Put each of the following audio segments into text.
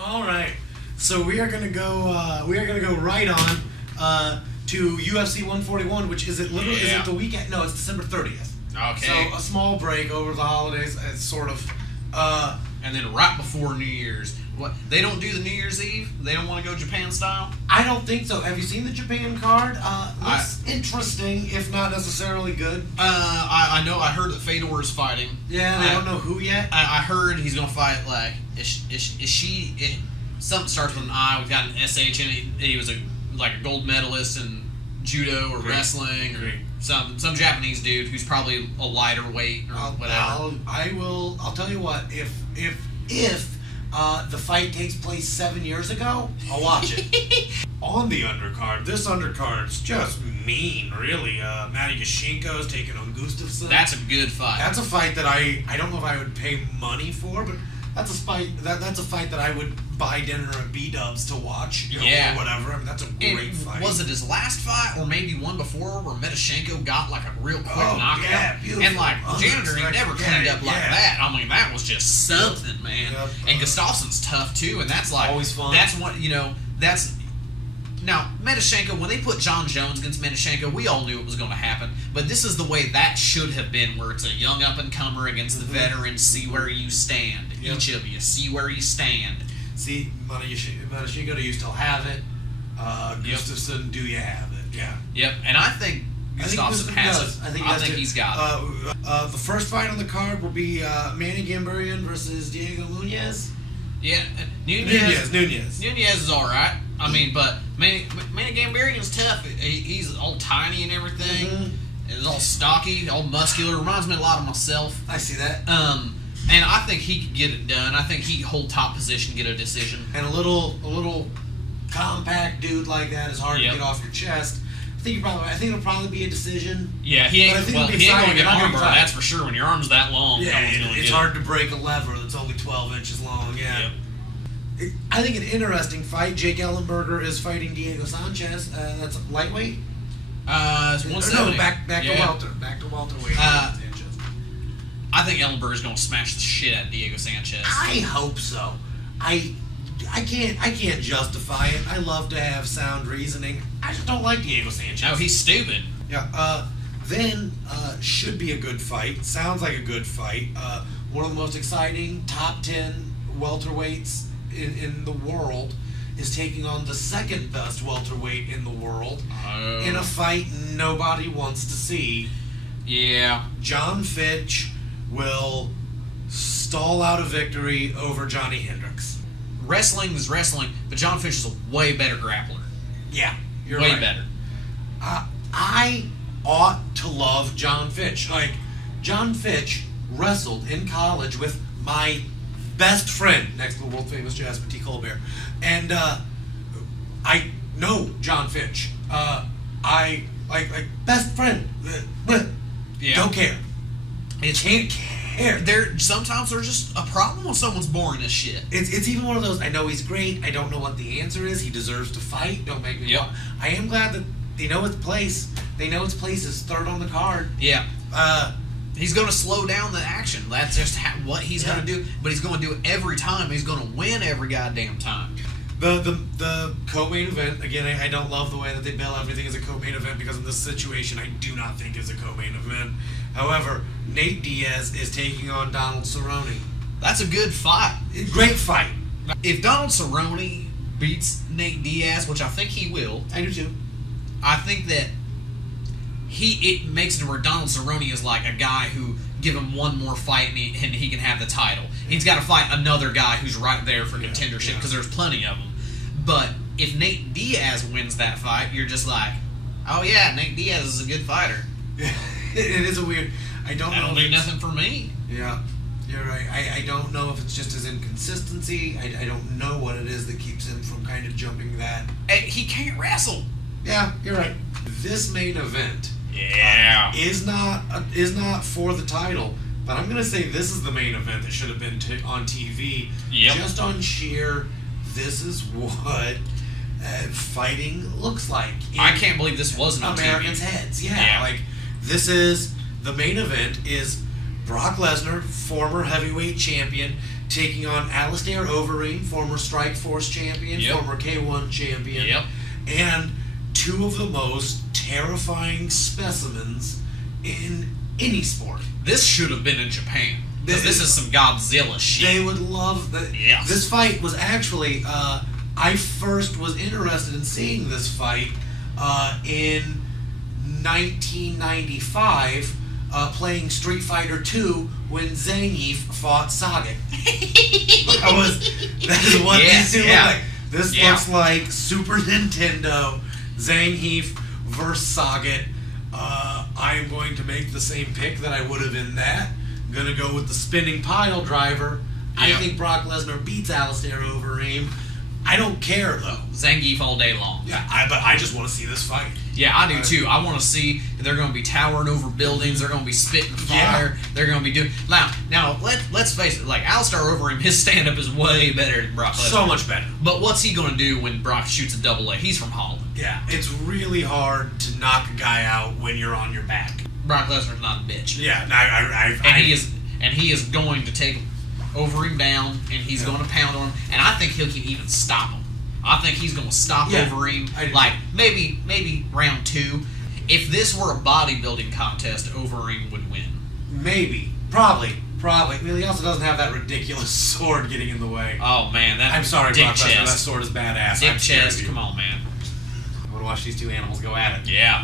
All right, so we are gonna go. We are gonna go right on to UFC 141, which is it? Literally, is it the weekend? No, it's December 30th. Okay. So a small break over the holidays. It's sort of. And then right before New Year's, what they don't do the New Year's Eve? They don't want to go Japan style? I don't think so. Have you seen the Japan card? Looks interesting, if not necessarily good. I know. I heard that Fedor is fighting. Yeah, they don't know who yet. I heard he's gonna fight something starts with an I. We've got an SH in it. He was a gold medalist in judo or wrestling or something. Some Japanese dude who's probably a lighter weight or whatever. I'll tell you what. If the fight takes place 7 years ago, I'll watch it. On the undercard, this undercard's just mean, really. Matty Yashenko's taking on Gustafsson. That's a good fight. That's a fight that I don't know if I would pay money for, but that's a fight that I would buy dinner at B-Dubs to watch, or whatever. I mean, that's a great fight. Was it his last fight, or maybe one before, where Metashenko got like a real quick knockout? Yeah, beautiful. And like Janitor, he never cleaned up like that. I mean, that was just something, man. Yep. And Gustafsson's tough too, and that's like always fun. That's what That's. Now, Metashenko, when they put John Jones against Metashenko, we all knew it was going to happen. But this is the way that should have been, where it's a young up-and-comer against the veterans. See where you stand. Yep. Each of you, see where you stand. See, Metashenko, do you still have it? Gustafsson, do you have it? Yeah. Yep, and I think Gustafsson has it. I think he's got it. The first fight on the card will be Manny Gambarian versus Diego Muñoz. Yeah, Nunes is all right. I mean, but Manny Gambarian's tough. He's all tiny and everything. Mm-hmm. He's all stocky, all muscular. Reminds me a lot of myself. I see that. And I think he could get it done. I think he could hold top position, get a decision. And a little compact dude like that is hard to get off your chest. I think it'll probably be a decision. Yeah, he ain't going to get armbar. That's for sure. When your arm's that long, yeah, it's hard to break a lever that's only 12 inches long. Yeah. Yep. I think an interesting fight. Jake Ellenberger is fighting Diego Sanchez. That's lightweight. It's 170. No, back to welter. Back to welterweight. I think Ellenberger's going to smash the shit out of Diego Sanchez. I hope so. I can't justify it. I love to have sound reasoning. I just don't like Diego Sanchez. No, he's stupid. Yeah. Then should be a good fight. Sounds like a good fight. One of the most exciting top 10 welterweights in the world is taking on the second best welterweight in the world in a fight nobody wants to see. Yeah. John Fitch will stall out a victory over Johnny Hendricks. Wrestling is wrestling, but John Fitch is a way better grappler. Yeah, you're way right. better. I ought to love John Fitch. Like, John Fitch wrestled in college with my best friend next to the world famous Jasper T. Colbaire. And I know John Fitch. I like best friend. Yeah. Don't care. Can't care. Sometimes there's just a problem when someone's boring as shit. It's even one of those, I know he's great, I don't know what the answer is, he deserves to fight, don't make me wrong. I am glad that they know his place. They know his place is third on the card. Yeah. He's going to slow down the action. That's just what he's going to do. But he's going to do it every time. He's going to win every goddamn time. The co-main event, again, I don't love the way that they bill everything as a co-main event, because in this situation I do not think it's a co-main event. However, Nate Diaz is taking on Donald Cerrone. That's a good fight. Great fight. If Donald Cerrone beats Nate Diaz, which I think he will. I do too. I think that it makes it where Donald Cerrone is like a guy who, give him one more fight and he can have the title. He's got to fight another guy who's right there for contendership, because there's plenty of them. But if Nate Diaz wins that fight, you're just like, oh yeah, Nate Diaz is a good fighter. It is a weird. That'll do nothing for me. Yeah, you're right. I don't know if it's just his inconsistency. I don't know what it is that keeps him from kind of jumping that. He can't wrestle. Yeah, you're right. This main event is not for the title, but I'm going to say this is the main event that should have been on TV. Yep. Just on sheer, this is what fighting looks like. I can't believe this wasn't on Americans' TV. heads. Yeah, like this is the main event is Brock Lesnar, former heavyweight champion, taking on Alistair Overeem, former Strikeforce champion, former K1 champion, and two of the most terrifying specimens in any sport. This should have been in Japan. This is some Godzilla shit. They would love that. Yes. This fight was actually, I first was interested in seeing this fight in 1995, playing Street Fighter 2 when Zangief fought Sagat. That is what these two look like. This looks like Super Nintendo Zangief versus Sagat. I am going to make the same pick that I would have in that. I'm going to go with the spinning pile driver. I think Brock Lesnar beats Alistair Overeem. I don't care, though. Zangief all day long. Yeah, but I just want to see this fight. Yeah, I do too. I want to see they're going to be towering over buildings. They're going to be spitting fire. They're going to be doing now. Let's face it. Like Alistair Overeem, his stand up is way better than Brock Lesnar. So much better. But what's he going to do when Brock shoots a double leg? He's from Holland. Yeah, it's really hard to knock a guy out when you're on your back. Brock Lesnar's not a bitch. Yeah, he is going to take Overeem down, and he's going to pound on him, and I think he can even stop him. I think he's going to stop Overeem, like maybe round 2. If this were a bodybuilding contest, Overeem would win. Maybe, probably. I mean, he also doesn't have that ridiculous sword getting in the way. Oh man, I'm sorry, Brock Lesnar, that sword is badass. Dick chest, come on, man. I want to watch these two animals go at it. Yeah,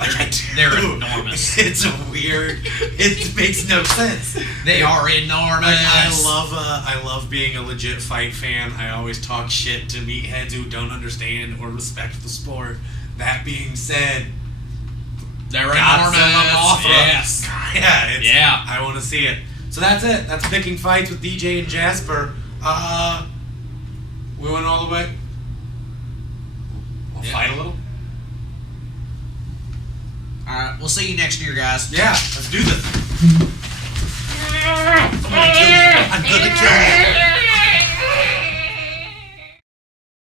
they're enormous. It's weird. It makes no sense. They are enormous. I love being a legit fight fan. I always talk shit to meatheads who don't understand or respect the sport. That being said, they're enormous. Yes. Yeah. I want to see it. So that's it. That's picking fights with DJ and Jasper. We went all the way. We'll fight a little. All right, we'll see you next year, guys. Yeah, let's do this.